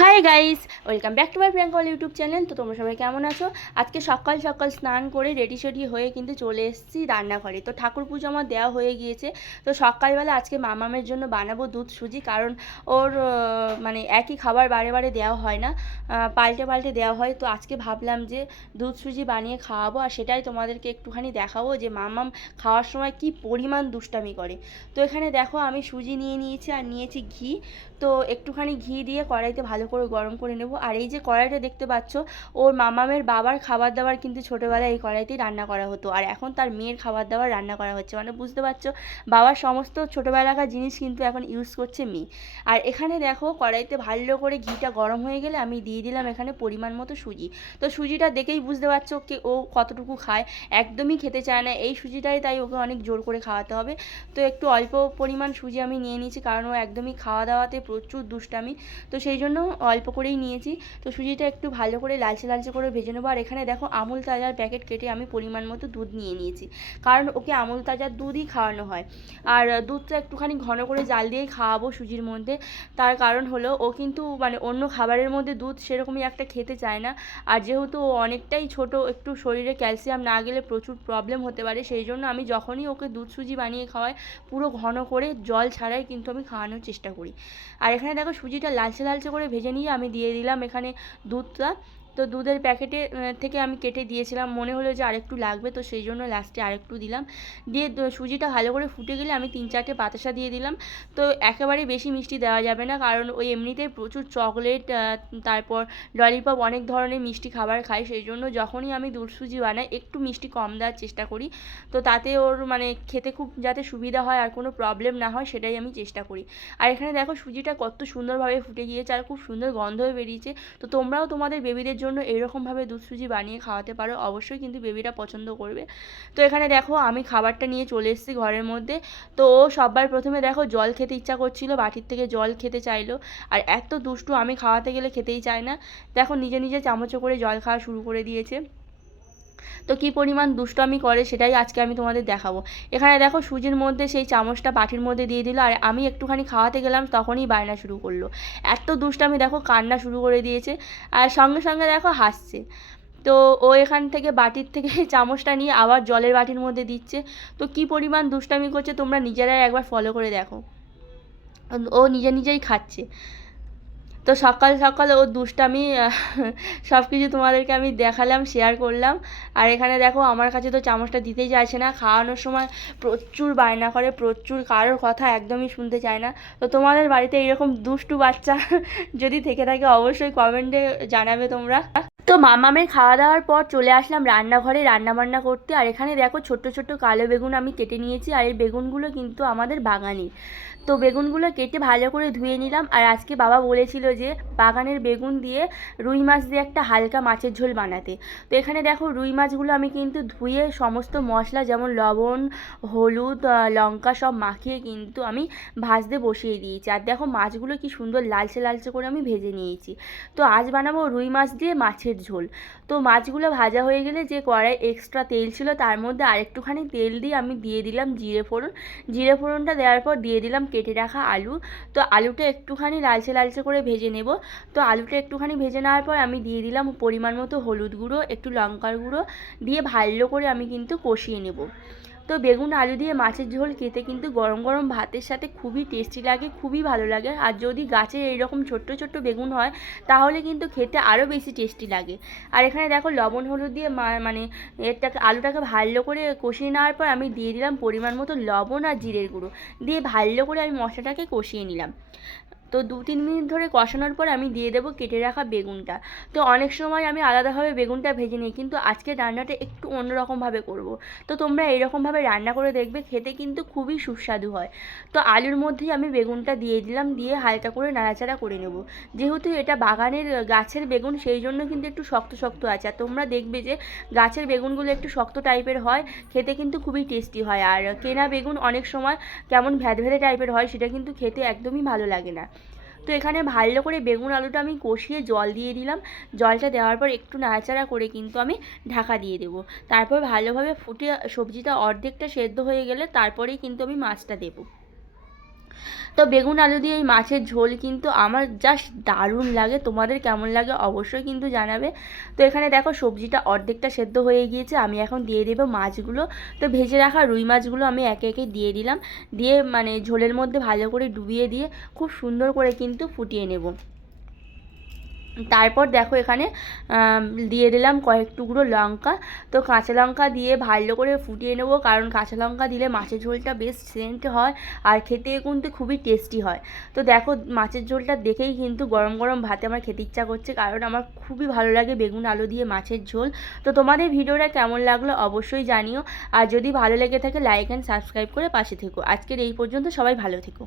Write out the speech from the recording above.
Hi guys, welcome back to my Priyanka YouTube channel. তো তোমরা সবাই কেমন আছো? আজকে সকাল সকাল স্নান করে রেডি সেডি হয়ে কিন্তু চলে এসেছি রান্নাঘরে। তো ঠাকুর পুজো আমার দেওয়া হয়ে গিয়েছে। তো সকালবেলা আজকে মামামের জন্য বানাবো দুধ সুজি, কারণ ওর মানে একই খাবার বারে বারে দেওয়া হয় না, পাল্টে পাল্টে দেওয়া হয়। তো আজকে ভাবলাম যে দুধ সুজি বানিয়ে খাওয়াবো, আর সেটাই তোমাদেরকে একটুখানি দেখাবো যে মামাম খাওয়ার সময় কি পরিমাণ দুষ্টামি করে। তো এখানে দেখো আমি সুজি নিয়ে নিয়েছি আর নিয়েছি ঘি। তো একটুখানি ঘি দিয়ে কড়াইতে ভালো করে গরম করে নেব। আর এই যে কড়াইটা দেখতে পাচ্ছ, ওর মামামের বাবার খাবার দাবার কিন্তু ছোটোবেলায় এই কড়াইতেই রান্না করা হতো, আর এখন তার মেয়ের খাবার দাবার রান্না করা হচ্ছে। মানে বুঝতে পারছো, বাবার সমস্ত ছোটোবেলাকার জিনিস কিন্তু এখন ইউজ করছে মেয়ে। আর এখানে দেখো কড়াইতে ভালো করে ঘিটা গরম হয়ে গেলে আমি দিয়ে দিলাম এখানে পরিমাণ মতো সুজি। তো সুজিটা দেখেই বুঝতে পারছো কি ও কতটুকু খায়, একদমই খেতে চায় না এই সুজিটাই, তাই ওকে অনেক জোর করে খাওয়াতে হবে। তো একটু অল্প পরিমাণ সুজি আমি নিয়ে নিয়েছি, কারণ ও একদমই খাওয়া দাওয়াতে প্রচুর দুষ্টামি, তো সেই জন্য অল্প করেই নিয়েছি। তো সুজিটা একটু ভালো করে লালচে লালচে করে ভেজে নেবো। আর এখানে দেখো আমুল তাজার প্যাকেট কেটে আমি পরিমাণ মতো দুধ নিয়ে নিয়েছি, কারণ ওকে আমুল তাজার দুধই খাওয়ানো হয়। আর দুধটা একটুখানি ঘন করে জাল দিয়েই খাওয়াবো সুজির মধ্যে। তার কারণ হলো ও কিন্তু মানে অন্য খাবারের মধ্যে দুধ সেরকমই একটা খেতে চায় না। আর যেহেতু ও অনেকটাই ছোট, একটু শরীরে ক্যালসিয়াম না গেলে প্রচুর প্রবলেম হতে পারে, সেই জন্য আমি যখনই ওকে দুধ সুজি বানিয়ে খাওয়াই পুরো ঘন করে জল ছাড়াই কিন্তু আমি খাওয়ানোর চেষ্টা করি। আর এখানে দেখো সুজিটা লালচে লালচে করে ভেজে নিয়ে আমি দিয়ে দিলাম এখানে দুধটা। তো দুধের প্যাকেটে থেকে আমি কেটে দিয়েছিলাম, মনে হলো যে আরেকটু লাগবে, তো সেই জন্য লাস্টে আরেকটু দিলাম। দিয়ে সুজিটা ভালো করে ফুটে গেলে আমি 3-4টে বাতাসা দিয়ে দিলাম। তো একেবারে বেশি মিষ্টি দেওয়া যাবে না, কারণ ওই এমনিতেই প্রচুর চকলেট, তারপর ললিপপ অনেক ধরনের মিষ্টি খাবার খাই, সেই জন্য যখনই আমি দুধ সুজি বানাই একটু মিষ্টি কম দেওয়ার চেষ্টা করি। তো তাতে ওর মানে খেতে খুব যাতে সুবিধা হয় আর কোনো প্রবলেম না হয়, সেটাই আমি চেষ্টা করি। আর এখানে দেখো সুজিটা কত সুন্দরভাবে ফুটে গিয়েছে আর খুব সুন্দর গন্ধও বেরিয়েছে। তো তোমরাও তোমাদের বেবিদের জন্য এরকমভাবে দুধ সুজি বানিয়ে খাওয়াতে পারো, অবশ্যই কিন্তু বেবিরা পছন্দ করবে। তো এখানে দেখো আমি খাবারটা নিয়ে চলে এসেছি ঘরের মধ্যে। তো ও সবার প্রথমে দেখো জল খেতে ইচ্ছা করছিল, বাটির থেকে জল খেতে চাইলো। আর এত দুষ্টু, আমি খাওয়াতে গেলে খেতেই চায় না। দেখো নিজে নিজে চামচে করে জল খাওয়া শুরু করে দিয়েছে। তো কী পরিমাণ দুষ্টামি করে সেটাই আজকে আমি তোমাদের দেখাবো। এখানে দেখো সুজির মধ্যে সেই চামচটা বাটির মধ্যে দিয়ে দিল, আর আমি একটুখানি খাওয়াতে গেলাম তখনই বায়না শুরু করলো। এত দুষ্টামি, দেখো কান্না শুরু করে দিয়েছে, আর সঙ্গে সঙ্গে দেখো হাসছে। তো ও এখান থেকে বাটির থেকে চামচটা নিয়ে আবার জলের বাটির মধ্যে দিচ্ছে। তো কী পরিমাণ দুষ্টামি করছে তোমরা নিজেরাই একবার ফলো করে দেখো। ও নিজে নিজেই খাচ্ছে। তো সকাল সকাল ওর দুষ্টামি সব কিছু তোমাদেরকে আমি দেখালাম, শেয়ার করলাম। আর এখানে দেখো আমার কাছে তো চামচটা দিতেই চাইছে না, খাওয়ানোর সময় প্রচুর বায়না করে, প্রচুর, কারোর কথা একদমই শুনতে চায় না। তো তোমাদের বাড়িতে এইরকম দুষ্টু বাচ্চা যদি থেকে থাকে অবশ্যই কমেন্টে জানাবে তোমরা। তো মামামের খাওয়া দাওয়ার পর চলে আসলাম রান্নাঘরে রান্নাবান্না করতে। আর এখানে দেখো ছোট্ট ছোট্ট কালো বেগুন আমি কেটে নিয়েছি, আর এই বেগুনগুলো কিন্তু আমাদের বাগানের। তো বেগুনগুলো কেটে ভালো করে ধুয়ে নিলাম। আর আজকে বাবা বলেছিল যে বাগানের বেগুন দিয়ে রুই মাছ দিয়ে একটা হালকা মাছের ঝোল বানাতে। তো এখানে দেখো রুই মাছগুলো আমি কিন্তু ধুয়ে সমস্ত মশলা যেমন লবণ, হলুদ, লঙ্কা সব মাখিয়ে কিন্তু আমি ভাজতে বসিয়ে দিয়েছি। আর দেখো মাছগুলো কি সুন্দর লালচে লালচে করে আমি ভেজে নিয়েছি। তো আজ বানাবো রুই মাছ দিয়ে মাছের ঝোল। তো মাছগুলো ভাজা হয়ে গেলে যে কড়াই এক্সট্রা তেল ছিল তার মধ্যে আরেকটুখানি তেল দিয়ে আমি দিয়ে দিলাম জিরে ফোড়ন। জিরে ফোড়নটা দেওয়ার পর দিয়ে দিলাম কেটে রাখা আলু। তো আলুটা একটুখানি লালচে লালচে করে ভেজে নেব। তো আলুটা একটুখানি ভেজে নেওয়ার পর আমি দিয়ে দিলাম পরিমাণ মতো হলুদ গুঁড়ো, একটু লঙ্কার গুঁড়ো দিয়ে ভালো করে আমি কিন্তু কষিয়ে নেব। তো বেগুন আলু দিয়ে মাছের ঝোল খেতে কিন্তু গরম গরম ভাতের সাথে খুবই টেস্টি লাগে, খুবই ভালো লাগে। আর যদি গাছের এইরকম ছোট্ট ছোট্ট বেগুন হয় তাহলে কিন্তু খেতে আরও বেশি টেস্টি লাগে। আর এখানে দেখো লবণ হলুদ দিয়ে মানে আলুটাকে ভালো করে কষিয়ে নেওয়ার পর আমি দিয়ে দিলাম পরিমাণ মতো লবণ আর জিরের গুঁড়ো দিয়ে ভালো করে আমি মশলাটাকে কষিয়ে নিলাম। তো 2-3 মিনিট ধরে কষানোর পর আমি দিয়ে দেবো কেটে রাখা বেগুনটা। তো অনেক সময় আমি আলাদাভাবে বেগুনটা ভেজে নিই, কিন্তু আজকে রান্নাটা একটু অন্যরকমভাবে করব। তো তোমরা এইরকমভাবে রান্না করে দেখবে, খেতে কিন্তু খুবই সুস্বাদু হয়। তো আলুর মধ্যেই আমি বেগুনটা দিয়ে দিলাম, দিয়ে হালকা করে নাড়াচাড়া করে নেব। যেহেতু এটা বাগানের গাছের বেগুন সেই জন্য কিন্তু একটু শক্ত শক্ত আছে। আর তোমরা দেখবে যে গাছের বেগুনগুলো একটু শক্ত টাইপের হয়, খেতে কিন্তু খুবই টেস্টি হয়। আর কেনা বেগুন অনেক সময় কেমন ভ্যাদভ্যাদে টাইপের হয়, সেটা কিন্তু খেতে একদমই ভালো লাগে না। তো এখানে ভালো করে বেগুন আলুটা আমি কষিয়ে জল দিয়ে দিলাম। জলটা দেওয়ার পর একটু নাড়াচাড়া করে কিন্তু আমি ঢাকা দিয়ে দেবো। তারপর ভালোভাবে ফুটে সবজিটা অর্ধেকটা সেদ্ধ হয়ে গেলে তারপরেই কিন্তু আমি মাছটা দেবো। তো বেগুন আলু দিয়ে এই মাছের ঝোল কিন্তু আমার জাস্ট দারুণ লাগে। তোমাদের কেমন লাগে অবশ্যই কিন্তু জানাবে। তো এখানে দেখো সবজিটা অর্ধেকটা সেদ্ধ হয়ে গিয়েছে, আমি এখন দিয়ে দেবো মাছগুলো। তো ভেজে রাখা রুই মাছগুলো আমি একে একে দিয়ে দিলাম, দিয়ে মানে ঝোলের মধ্যে ভালো করে ডুবিয়ে দিয়ে খুব সুন্দর করে কিন্তু ফুটিয়ে নেব। তারপর দেখো এখানে দিয়ে দিলাম কয়েক টুকরো লঙ্কা। তো কাঁচা লঙ্কা দিয়ে ভালো করে ফুটিয়ে নেবো, কারণ কাঁচা লঙ্কা দিলে মাছের ঝোলটা বেশ সেন্ট হয় আর খেতে কিন্তু খুবই টেস্টি হয়। তো দেখো মাছের ঝোলটা দেখেই কিন্তু গরম গরম ভাতে আমার খেতে ইচ্ছা করছে, কারণ আমার খুবই ভালো লাগে বেগুন আলু দিয়ে মাছের ঝোল। তো তোমাদের ভিডিওটা কেমন লাগলো অবশ্যই জানিও, আর যদি ভালো লেগে থাকে লাইক অ্যান্ড সাবস্ক্রাইব করে পাশে থেকো। আজকের এই পর্যন্ত, সবাই ভালো থেকো।